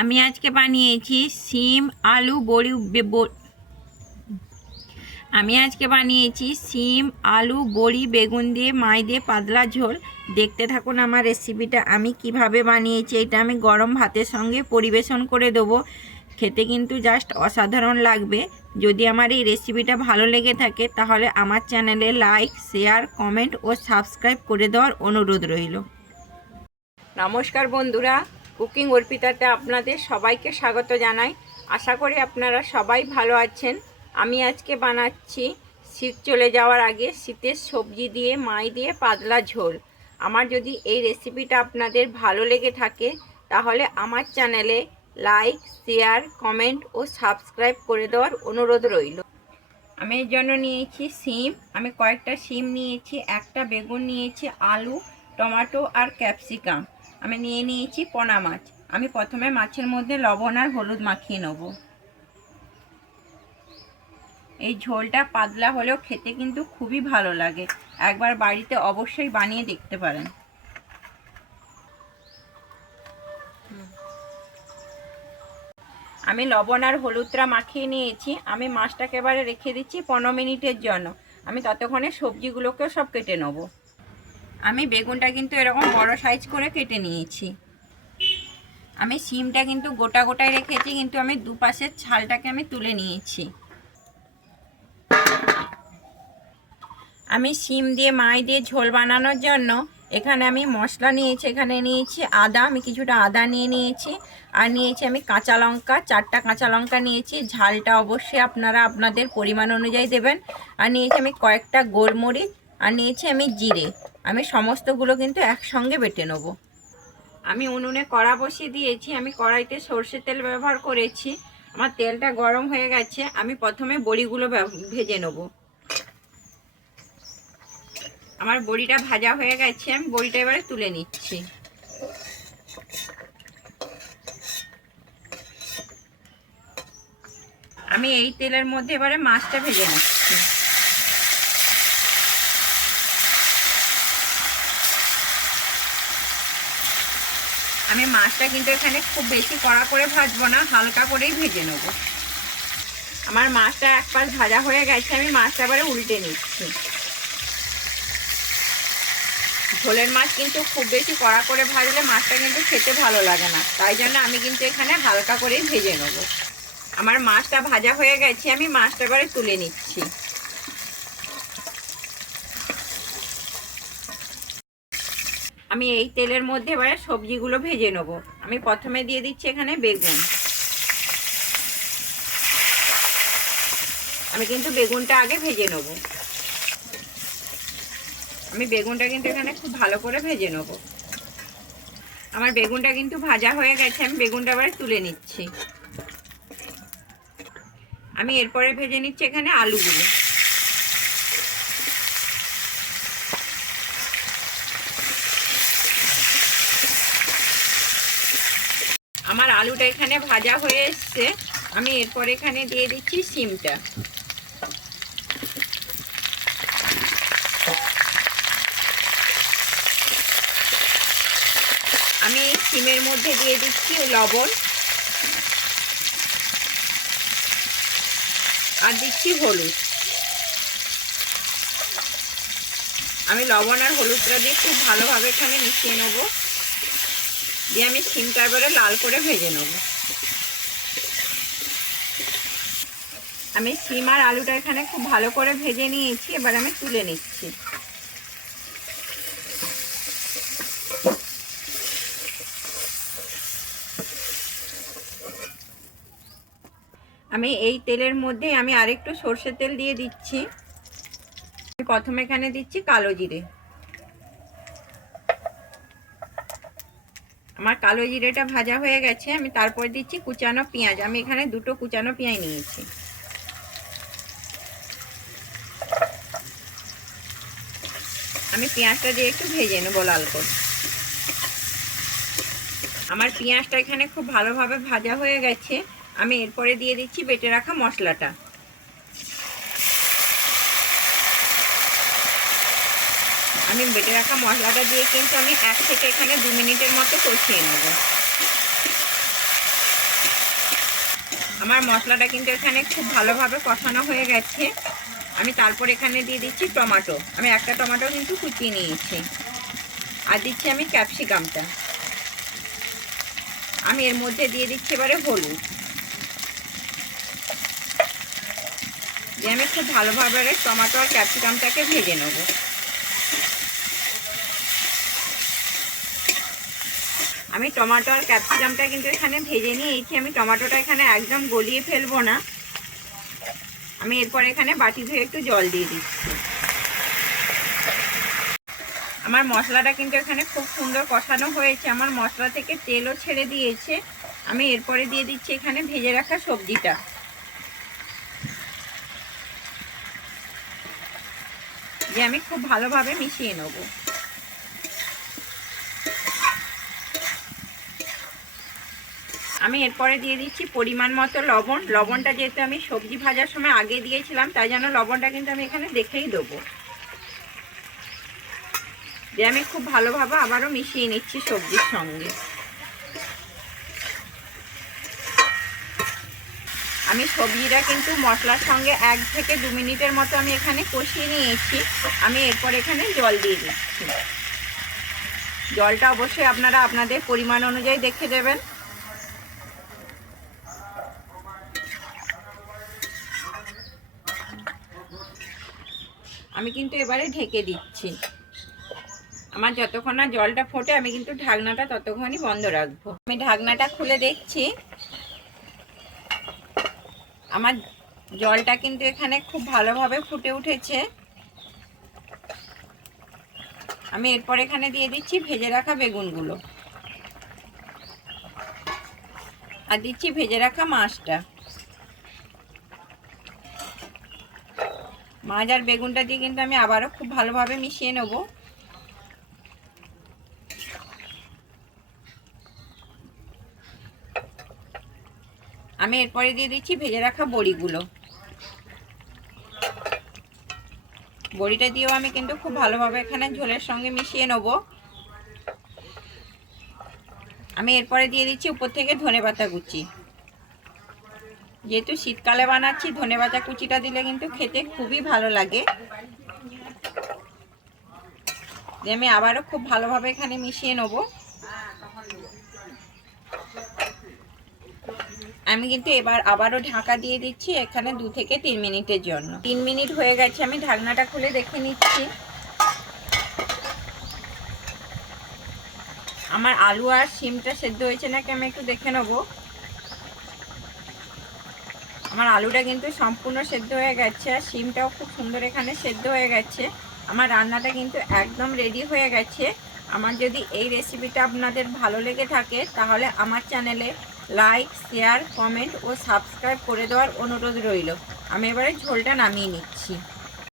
আমি আজকে বানিয়েছি সিম আলু বড়ি আমি আজকে বানিয়েছি সিম আলু বড়ি বেগুন দিয়ে মাই দিয়ে পাতলা ঝোল। দেখতে থাকুন আমার রেসিপিটা আমি কীভাবে বানিয়েছি এটা আমি গরম ভাতের সঙ্গে পরিবেশন করে দেবো। খেতে কিন্তু জাস্ট অসাধারণ লাগবে। যদি আমার এই রেসিপিটা ভালো লেগে থাকে, তাহলে আমার চ্যানেলে লাইক শেয়ার কমেন্ট ও সাবস্ক্রাইব করে দেওয়ার অনুরোধ রইল। নমস্কার বন্ধুরা। কুকিং অর্পিতাতে আপনাদের সবাইকে স্বাগত জানাই। আশা করি আপনারা সবাই ভালো আছেন। আমি আজকে বানাচ্ছি শীত চলে যাওয়ার আগে শীতের সবজি দিয়ে, মাই দিয়ে পাতলা ঝোল। আমার যদি এই রেসিপিটা আপনাদের ভালো লেগে থাকে, তাহলে আমার চ্যানেলে লাইক, শেয়ার, কমেন্ট ও সাবস্ক্রাইব করে দেওয়ার অনুরোধ রইল। আমি এর জন্য নিয়েছি সিম আমি কয়েকটা সিম নিয়েছি, একটা বেগুন নিয়েছি, আলু, টমেটো আর ক্যাপসিকাম। আমি নিয়ে নিয়েছি পোনা মাছ। আমি প্রথমে মাছের মধ্যে লবণ আর হলুদ মাখিয়ে নেব। এই ঝোলটা পাতলা হলেও খেতে কিন্তু খুবই ভালো লাগে। একবার বাড়িতে অবশ্যই বানিয়ে দেখতে পারেন। আমি লবণ আর হলুদটা মাখিয়ে নিয়েছি। আমি মাছটাকে এবারে রেখে দিচ্ছি পনেরো মিনিটের জন্য। আমি ততক্ষণে সবজিগুলোকেও সব কেটে নেব। আমি বেগুনটা কিন্তু এরকম বড় সাইজ করে কেটে নিয়েছি। আমি সিমটা কিন্তু গোটা গোটায় রেখেছি, কিন্তু আমি দুপাশের ছালটাকে আমি তুলে নিয়েছি। আমি সিম দিয়ে, মাই দিয়ে ঝোল বানানোর জন্য এখানে আমি মশলা নিয়েছি, এখানে নিয়েছি আদা, আমি কিছুটা আদা নিয়ে নিয়েছি, আর নিয়েছি আমি কাঁচা লঙ্কা, চারটা কাঁচা লঙ্কা নিয়েছি, ঝালটা অবশ্যই আপনারা আপনাদের পরিমাণ অনুযায়ী দেবেন। আর নিয়েছি আমি কয়েকটা গোলমরিচ, আর নিয়েছি আমি জিরে। আমি সমস্তগুলো কিন্তু একসঙ্গে বেটে নেব। আমি উনুনে কড়া বসিয়ে দিয়েছি, আমি কড়াইতে সর্ষের তেল ব্যবহার করেছি। আমার তেলটা গরম হয়ে গেছে, আমি প্রথমে বড়িগুলো ভেজে নেব। আমার বড়িটা ভাজা হয়ে গেছে, আমি বড়িটা এবারে তুলে নিচ্ছি। আমি এই তেলের মধ্যে এবারে মাছটা ভেজে নিচ্ছি। আমি মাছটা কিন্তু এখানে খুব বেশি কড়া করে ভাজবো না, হালকা করেই ভেজে নেব। আমার মাছটা এক পাশ ভাজা হয়ে গেছে, আমি মাছটা এবারে উল্টে নিচ্ছি। ঝোলের মাছ কিন্তু খুব বেশি কড়া করে ভাজলে মাছটা কিন্তু খেতে ভালো লাগে না, তাই জন্য আমি কিন্তু এখানে হালকা করেই ভেজে নেব। আমার মাছটা ভাজা হয়ে গেছে, আমি মাছটা এবারে তুলে নিচ্ছি। আমি এই তেলের মধ্যে এবারে সবজিগুলো ভেজে নেব। আমি প্রথমে দিয়ে দিচ্ছি এখানে বেগুন। আমি কিন্তু বেগুনটা আগে ভেজে নেব। আমি বেগুনটা কিন্তু এখানে খুব ভালো করে ভেজে নেব। আমার বেগুনটা কিন্তু ভাজা হয়ে গেছে, আমি বেগুনটা আবার তুলে নিচ্ছি। আমি এরপরে ভেজে নিচ্ছি এখানে আলুগুলো। আমার আলুটা এখানে ভাজা হয়ে এসছে। আমি এরপর এখানে দিয়ে দিচ্ছি সিমটা। আমি সিমের মধ্যে দিয়ে দিচ্ছি লবণ। আর দিচ্ছি হলুদ। আমি লবণ আর হলুদটা দিয়ে খুব ভালোভাবে এখানে মিশিয়ে নেব। দিয়ে আমি সিমটা এবারে লাল করে ভেজে নেব। আমি সিম আর আলুটা এখানে খুব ভালো করে ভেজে নিয়েছি, এবার আমি তুলে নিচ্ছি। আমি এই তেলের মধ্যে আমি আরেকটু সর্ষের তেল দিয়ে দিচ্ছি। প্রথমে এখানে দিচ্ছি কালো জিরে। আমার কালো জিরেটা ভাজা হয়ে গেছে, আমি তারপর দিচ্ছি কুচানো পেঁয়াজ। আমি এখানে দুটো কুচানো পেঁয়াজ নিয়েছি। আমি পেঁয়াজটা দিয়ে একটু ভেজে নেব লাল করে। আমার পেঁয়াজটা এখানে খুব ভালোভাবে ভাজা হয়ে গেছে। আমি এরপরে দিয়ে দিচ্ছি বেটে রাখা মশলাটা। আমি বেটে রাখা মশলাটা দিয়ে কিন্তু আমি এক থেকে এখানে দু মিনিটের মতো কষিয়ে নেব। আমার মশলাটা কিন্তু এখানে খুব ভালোভাবে কষানো হয়ে গেছে। আমি তারপর এখানে দিয়ে দিচ্ছি টমাটো। আমি একটা টমাটো কিন্তু কুচিয়ে নিয়েছি। আর দিচ্ছি আমি ক্যাপসিকামটা। আমি এর মধ্যে দিয়ে দিচ্ছি এবারে হলুদ। দিয়ে আমি খুব ভালোভাবে টমাটো আর ক্যাপসিকামটাকে ভেজে নেব। আমি টমেটো আর ক্যাপসিকামটা কিন্তু এখানে ভেজে নিয়েছি। আমি টমেটোটা এখানে একদম গলিয়ে ফেলব না। আমি এরপর এখানে বাটি ধুয়ে একটু জল দিয়ে দিচ্ছি। আমার মশলাটা কিন্তু এখানে খুব সুন্দর কষানো হয়েছে। আমার মশলা থেকে তেলও ছেড়ে দিয়েছে। আমি এরপরে দিয়ে দিচ্ছি এখানে ভেজে রাখা সবজিটা। যে আমি খুব ভালোভাবে মিশিয়ে নেব। আমি এরপরে দিয়ে দিচ্ছি পরিমাণ মতো লবণ। লবণটা যেহেতু আমি সবজি ভাজার সময় আগে দিয়েছিলাম, তাই জন্য লবণটা কিন্তু আমি এখানে দেখেই দেবো। দিয়ে আমি খুব ভালোভাবে আবারও মিশিয়ে নিচ্ছি সবজির সঙ্গে। আমি সবজিটা কিন্তু মশলার সঙ্গে এক থেকে দু মিনিটের মতো আমি এখানে কষিয়ে নিয়েছি। আমি এরপর এখানে জল দিয়ে দিচ্ছি। জলটা অবশ্যই আপনারা আপনাদের পরিমাণ অনুযায়ী দেখে দেবেন। আমি কিন্তু এবারে ঢেকে দিচ্ছি। আমার যতক্ষণ না জলটা ফোটে, আমি কিন্তু ঢাকনাটা ততক্ষণই বন্ধ রাখব। আমি ঢাকনাটা খুলে দেখছি। আমার জলটা কিন্তু এখানে খুব ভালোভাবে ফুটে উঠেছে। আমি এরপর এখানে দিয়ে দিচ্ছি ভেজে রাখা বেগুনগুলো। আর দিচ্ছি ভেজে রাখা মাছটা। মাছ আর বেগুনটা দিয়ে কিন্তু আমি আবারও খুব ভালোভাবে মিশিয়ে নেব। আমি এরপরে দিয়ে দিচ্ছি ভেজে রাখা বড়িগুলো। বড়িটা দিয়েও আমি কিন্তু খুব ভালোভাবে এখানে ঝোলের সঙ্গে মিশিয়ে নেব। আমি এরপরে দিয়ে দিচ্ছি উপর থেকে ধনে পাতা কুচি। যেহেতু শীতকালে বানাচ্ছি ধনে পাতা কুচিটা দিলে কিন্তু খেতে খুবই ভালো লাগে। আমি আবারও খুব ভালোভাবে এখানে মিশিয়ে নেব। আমি কিন্তু এবার আবারও ঢাকা দিয়ে দিচ্ছি এখানে দু থেকে তিন মিনিটের জন্য। তিন মিনিট হয়ে গেছে, আমি ঢাকনাটা খুলে দেখে নিচ্ছি। আমার আলু আর শিমটা সেদ্ধ হয়েছে নাকি আমি একটু দেখে নেব। আমার আলুটা কিন্তু সম্পূর্ণ সেদ্ধ হয়ে গেছে আর শিমটাও খুব সুন্দর এখানে সেদ্ধ হয়ে গেছে। আমার রান্নাটা কিন্তু একদম রেডি হয়ে গেছে। আমার যদি এই রেসিপিটা আপনাদের ভালো লেগে থাকে, তাহলে আমার চ্যানেলে লাইক শেয়ার কমেন্ট ও সাবস্ক্রাইব করে দেওয়ার অনুরোধ রইল। আমি এবারে ঝোলটা নামিয়ে নিচ্ছি।